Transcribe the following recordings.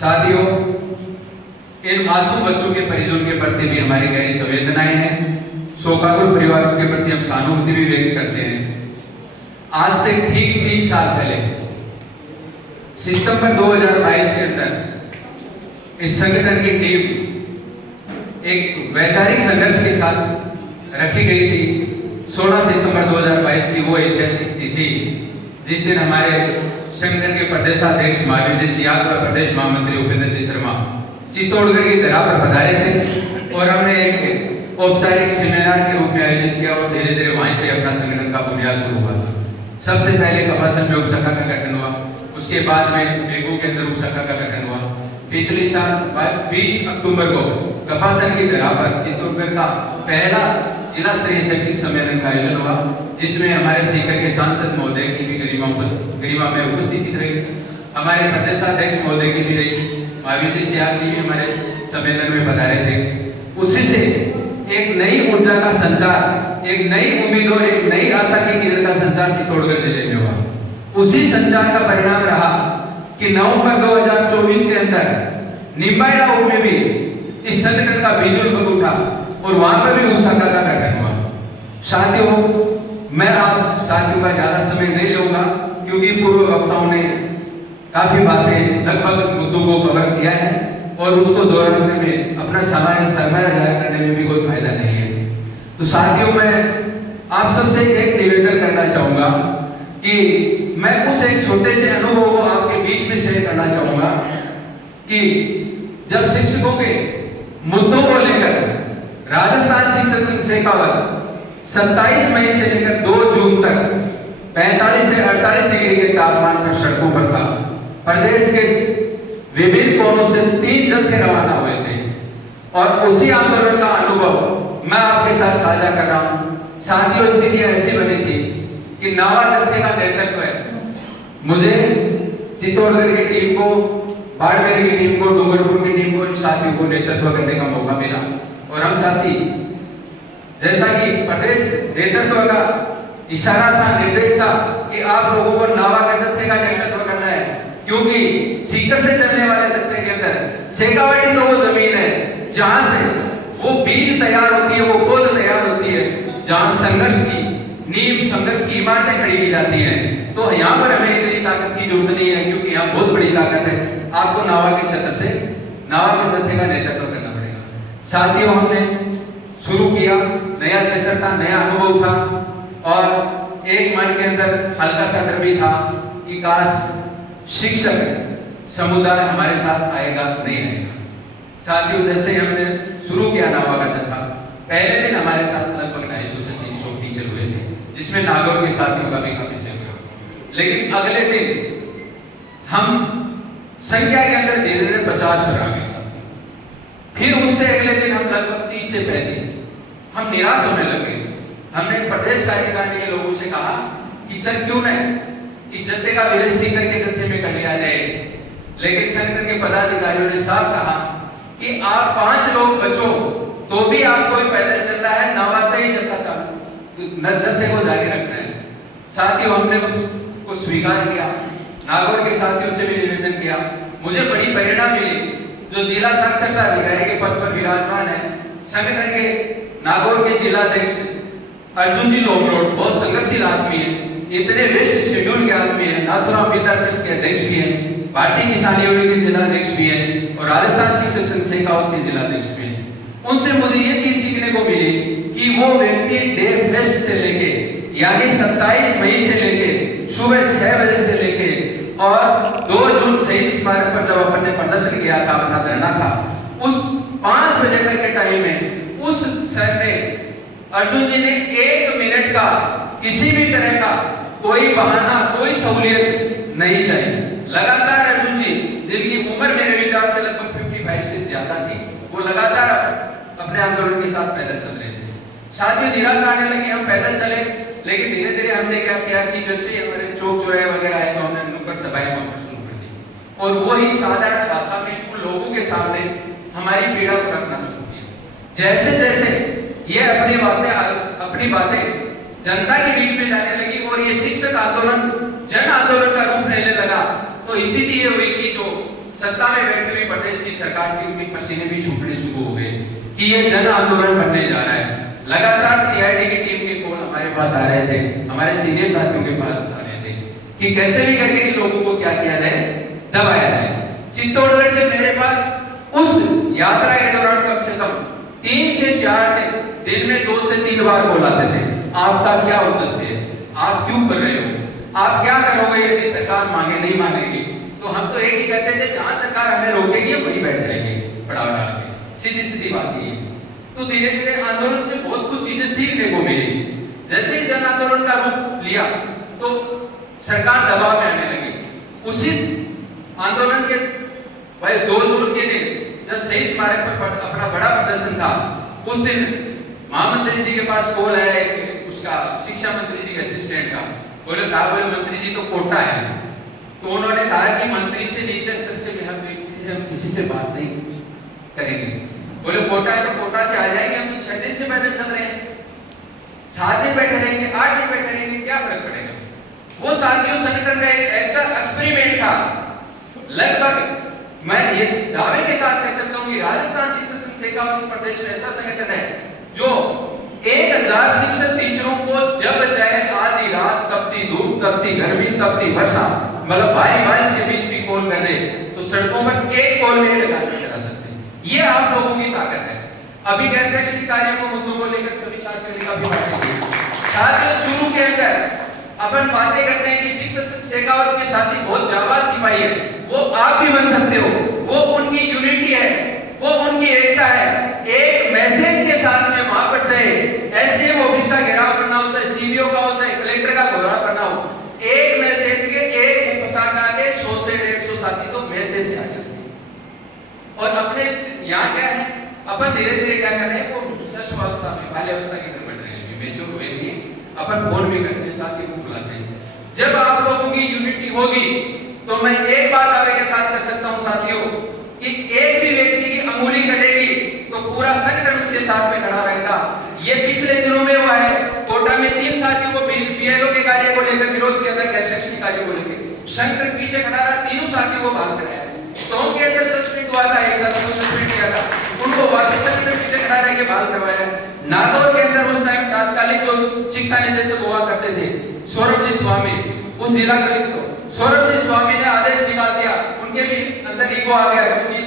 साथियों, इन मासूम बच्चों के परिजनों के प्रति भी हमारी गहरी संवेदनाएं हैं। शोकाकुल परिवारों के प्रति हम सहानुभूति भी व्यक्त करते हैं। आज से ठीक 3 साल पहले सितंबर 2022 के अंदर इस संगठन की टीम एक वैचारिक संघर्ष के साथ रखी गई थी। 16 सितंबर 2022 की वो ऐतिहासिक तिथि जिस दिन हमारे संगठन के प्रदेशाध्यक्ष महावीर जी यादव और प्रदेश महामंत्री उपेंद्र जी शर्मा चित्तौड़गढ़ की धरा पर पधारे थे और हमने एक औपचारिक सेमिनार के रूप में आयोजित किया और धीरे धीरे वहीं से अपना संगठन का बुनियाद शुरू हुआ था। सबसे पहले कपासन में उप शाखा का गठन हुआ, उसके बाद में बेगू के अंदर उप शाखा का गठन हुआ। पिछले साल 20 अक्टूबर को कपासन की धरा पर चित्तौड़गढ़ का पहला जिला स्तरीय शैक्षिक सम्मेलन का आयोजन हुआ, जिसमें हमारे सीकर के सांसद महोदय की भी गरिमा में उपस्थिति रही, हमारे प्रदेशाध्यक्ष महोदय की भी रही, महावीर जी यादव जी भी हमारे सम्मेलन में पधारे थे। उसी से एक नई ऊर्जा का संचार, एक नई उम्मीद और एक नई आशा की किरण का संचार चित्तौड़गढ़ जिले में हुआ। उसी संचार का परिणाम रहा कि नवंबर 2024 के अंदर निम्बाई राव में भी इस संगठन का बीजुल पक उठा और वहां पर भी उस शाखा का गठन हुआ। साथियों, मैं आप साथियों का ज्यादा समय नहीं लूंगा क्योंकि पूर्व वक्ताओं ने काफी बातें लगभग मुद्दों को कवर किया है और उसको दोहराने में अपना समय जाया करने में भी कोई फायदा नहीं है। तो साथियों, मैं आप सबसे एक निवेदन करना चाहूंगा कि मैं उस एक छोटे से अनुभव को आपके बीच में शेयर करना चाहूंगा कि जब शिक्षकों के मुद्दों को लेकर राजस्थान शिक्षक संघ शेखावत 27 मई से लेकर 2 जून तक 45 से 48 डिग्री के तापमान पर सड़कों पर था। प्रदेश के विभिन्न कोनों से 3 जत्थे रवाना हुए थे और उसी आंदोलन का अनुभव मैं आपके साथ साझा कर रहा हूं। साथियों, स्थितियां ऐसी बनी थी कि नावा जत्थे का नेतृत्व है मुझे चित्तौड़गढ़ की टीम को, बाड़मेर की टीम को, डूंगरपुर की टीम को, इन साथियों को नेतृत्व करने का मौका मिला और हम साथी, जैसा कि प्रदेश नेतृत्व का इशारा था, निर्देश था कि आप लोगों को नावा के जत्थे का नेतृत्व करना है, क्योंकि सीकर से चलने वाले जत्थे के अंदर शेखावाटी तो वो जमीन है जहां से वो बीज तैयार होती है, वो पौध तैयार होती है, जहां संघर्ष की नींव, संघर्ष की इमारतें खड़ी की जाती हैं। तो यहाँ पर हमें इतनी ताकत की जरूरत नहीं है क्योंकि यहाँ बहुत बड़ी ताकत है। आपको नावा के क्षेत्र से नावा के जत्थे का नेतृत्व करना पड़ेगा। साथियों, हमने शुरू किया, नया क्षेत्र था, नया अनुभव था और एक मन के अंदर हल्का सा डर भी था कि काश शिक्षक समुदाय हमारे साथ आएगा नहीं आएगा। साथियों, जैसे हमने शुरू किया नावा का जत्था, पहले दिन हमारे साथ लगभग 250 से 300 टीचर हुए थे, जिसमें नागौर के साथियों का भी काफी सहयोग रहा। लेकिन अगले दिन हम संख्या के अंदर धीरे धीरे 50 पर आ गए। फिर उससे अगले दिन हम लगभग 30 से 35 हम निराश होने लगे। हमने प्रदेश कार्यकारिणी के लोगों से कहा कि सर क्यों नहीं इस जत्थे का विलय सीकर के जत्थे में कर लिया जाए। लेकिन संगठन के पदाधिकारियों ने साफ कहा कि आप 5 लोग बचो तो भी आपको पैदल चल रहा है, नावा से ही जत्था जत्थे को जारी रखना है। साथियों, हमने उसको स्वीकार किया, नागौर के साथियों से भी निवेदन किया। मुझे बड़ी प्रेरणा मिली, जो जिला साक्षरता अधिकारी के पद पर विराजमान है, संगठन के नागौर के जिला अध्यक्ष अर्जुन जी लोमरोड बहुत संघर्षशील आदमी है, इतने व्यस्त शेड्यूल के आदमी है, नाथुराम विद्या ट्रस्ट के अध्यक्ष भी हैं, भारतीय किसान यूनियन के जिला अध्यक्ष भी हैं और राजस्थान शिक्षक संघ शेखावत के जिला अध्यक्ष भी हैं। उनसे मुझे ये चीज सीखने को मिली कि वो व्यक्ति डे फेस्ट से लेके यानी 27 मई से लेके सुबह 6 बजे से लेके और 2 जून शहीद स्मारक पर जब अपन ने प्रदर्शन किया था, अपना धरना था, उस 5 बजे तक के टाइम में उस सर ने, अर्जुन जी ने 1 मिनट का किसी भी तरह का कोई बहाना, कोई सहूलियत नहीं चाहिए। लगातार अर्जुन जी, जिनकी उम्र मेरे विचार से लगभग 55 से ज्यादा थी, वो लगातार अपने आंदोलन के साथ पैदल चल रहे थे। साथियों, निराश आने लगी, हम पैदल चले, लेकिन धीरे धीरे हमने क्या किया कि जैसे हमारे चौक चौराहे वगैरह आए तो हमने नुक्कड़ सभाएं वहां पर शुरू कर दी और वही साधारण भाषा में उन लोगों के सामने हमारी पीड़ा को रखना शुरू किया। जैसे जैसे ये अपनी बातें जनता के बीच में जाने लगी और ये शिक्षक आंदोलन जन आंदोलन का रूप लेने लगा, तो स्थिति ये हुई कि जो सत्ता में बैठी हुई प्रदेश की सरकार की उनके पसीने भी छूटने शुरू हो गए कि ये जन आंदोलन बनने जा रहा है। लगातार सीआईडी की टीम के कॉल हमारे पास आ रहे थे, हमारे सीनियर साथियों के पास आ रहे थे कि कैसे भी करके इन लोगों को क्या किया जाए, दबाया जाए। चित्तौड़गढ़ से मेरे पास उस यात्रा के दौरान कम से कम 3 से 4 दिन में 2 से 3 बार कॉल आते थे, आपका क्या उद्देश्य है, आप क्यों कर रहे हो, आप क्या करोगे यदि सरकार मांगे नहीं मांगेगी। तो हम तो एक ही कहते थे, जहां सरकार हमें रोकेगी वहीं बैठ जाएंगे पड़ाव डाल के, सीधी सीधी बात ये। तो धीरे धीरे आंदोलन से बहुत कुछ चीजें सीखने को मिली। जैसे ही जन आंदोलन का रूप लिया तो सरकार दबाव में आने लगी। उसी आंदोलन के भाई 2 जून के दिन जब शहीद स्मारक पर अपना बड़ा प्रदर्शन था, उस दिन महामंत्री जी के पास कॉल आया उसका शिक्षा मंत्री जी के असिस्टेंट का, बोले मंत्री जी तो कोटा है। तो उन्होंने कहा कि मंत्री से नीचे स्तर से हम किसी से बात नहीं करेंगे। बोले कोटा है तो कोटा से आ जाएंगे, हम तो 6 दिन से पैदल चल रहे हैं, 7 दिन बैठे रहेंगे, 8 दिन बैठे रहेंगे, क्या फर्क पड़ेगा। वो साथियों संगठन का एक ऐसा एक्सपेरिमेंट था, लगभग मैं ये दावे के साथ कह सकता हूँ कि राजस्थान शिक्षक संघ शेखावत प्रदेश में ऐसा संगठन है जो 1000 शिक्षक टीचरों को जब चाहे आधी रात, तपती धूप, तपती गर्मी, तपती वर्षा, मतलब भारी बारिश के बीच भी कॉल कर दे तो सड़कों पर एक कॉल में लगा करा सकते हैं। ये आप लोगों की ताकत है। अभी गैर शैक्षणिक कार्यों को मुद्दों को लेकर सभी साथियों ने काफी बातें, साथियों शुरू के अंदर अपन बातें करते हैं कि शिक्षक शेखावत के साथी बहुत जाबाज सिपाही है, वो आप भी बन सकते हो, वो उनकी यूनिटी है, वो उनकी एकता है। एक मैसेज के साथ में वहां पर चाहे एसडीएम ऑफिस का घेराव करना हो, चाहे सीडीओ का हो, चाहे कलेक्टर का घेराव करना हो, एक मैसेज के एक उपशाखा के 100 से 150 साथी तो मैसेज से आ जाते हैं। और अपने यहाँ क्या है, अपन धीरे धीरे क्या कर रहे हैं, वो शस्त्रावस्था में बाल्यावस्था की तरफ बढ़ रहे हैं, मेच्योर हुए नहीं, अपन फोन भी करते हैं, साथी को बुलाते हैं। जब आप लोगों की यूनिटी होगी तो मैं एक बात आगे के साथ कर सकता हूं साथियों कि एक भी व्यक्ति की अंगुली कटेगी तो पूरा संगठन उसके साथ में खड़ा रहेगा। ये पिछले दिनों में हुआ है, कोटा में 3 साथियों को बीएलओ के कार्य को लेकर विरोध किया था, गैर शैक्षणिक कार्य को लेकर संगठन पीछे खड़ा रहा, तीनों साथियों को बाहर कराया। तो उनके अंदर सस्पेंड हुआ था, एक साथी को सस्पेंड किया था, उनको वापस संगठन पीछे खड़ा रह के बाहर करवाया। नागौर के अंदर उस टाइम तात्कालिक जो शिक्षा निदेशक हुआ करते थे सौरभ जी स्वामी, उस जिला कलेक्टर सौरभ जी स्वामी ने आदेश निकाल दिया, उनके भी अंदर ईगो आ गया क्योंकि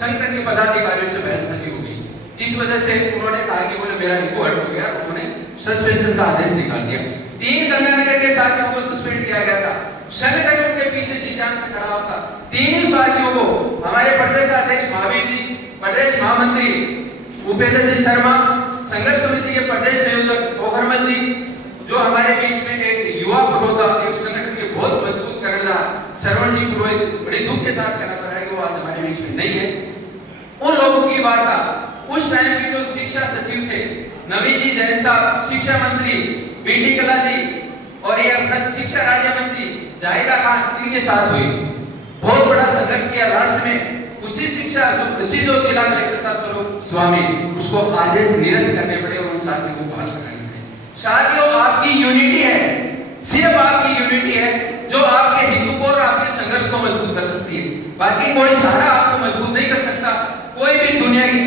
संगठन के पदाधिकारियों से बहसबाजी हो गई। इस वजह से उन्होंने कहा कि बोले मेरा ईगो हट हो गया, उन्होंने सस्पेंशन का आदेश निकाल दिया। 3 गंगानगर के साथियों को सस्पेंड किया गया था, संगठन उनके पीछे जी जान से खड़ा था। 3 साथियों को हमारे प्रदेश अध्यक्ष महावीर जी, प्रदेश महामंत्री उपेंद्र जी शर्मा, संघर्ष समिति के प्रदेश संयोजक ओखरमल जी, जो हमारे बीच में एक युवा विरोधा, एक संगठन के बहुत मजबूत करनेवाला श्रवण जी पुरोहित, बड़े दुख के साथ कहना पड़ रहा है कि वो आज हमारे बीच में नहीं है। उन लोगों की वार्ता उस टाइम के जो शिक्षा सचिव थे नवीन जी जैन साहब, शिक्षा मंत्री बीडी कला जी और ये अपना शिक्षा राज्य मंत्री जाहिदा खान, इनके साथ हुई। बहुत बड़ा संघर्ष किया लास्ट में, उसी जो जिला कलेक्टर था स्वरूप स्वामी, उसको आदेश निरस्त करने पड़े और उन साथियों को बहाल कराने पड़े। साथियों आपकी यूनिटी है, सिर्फ आपकी यूनिटी है जो आपके हिंदू को और आपके संघर्ष को मजबूत कर सकती है। बाकी कोई सहारा आपको मजबूत नहीं कर सकता, कोई भी दुनिया की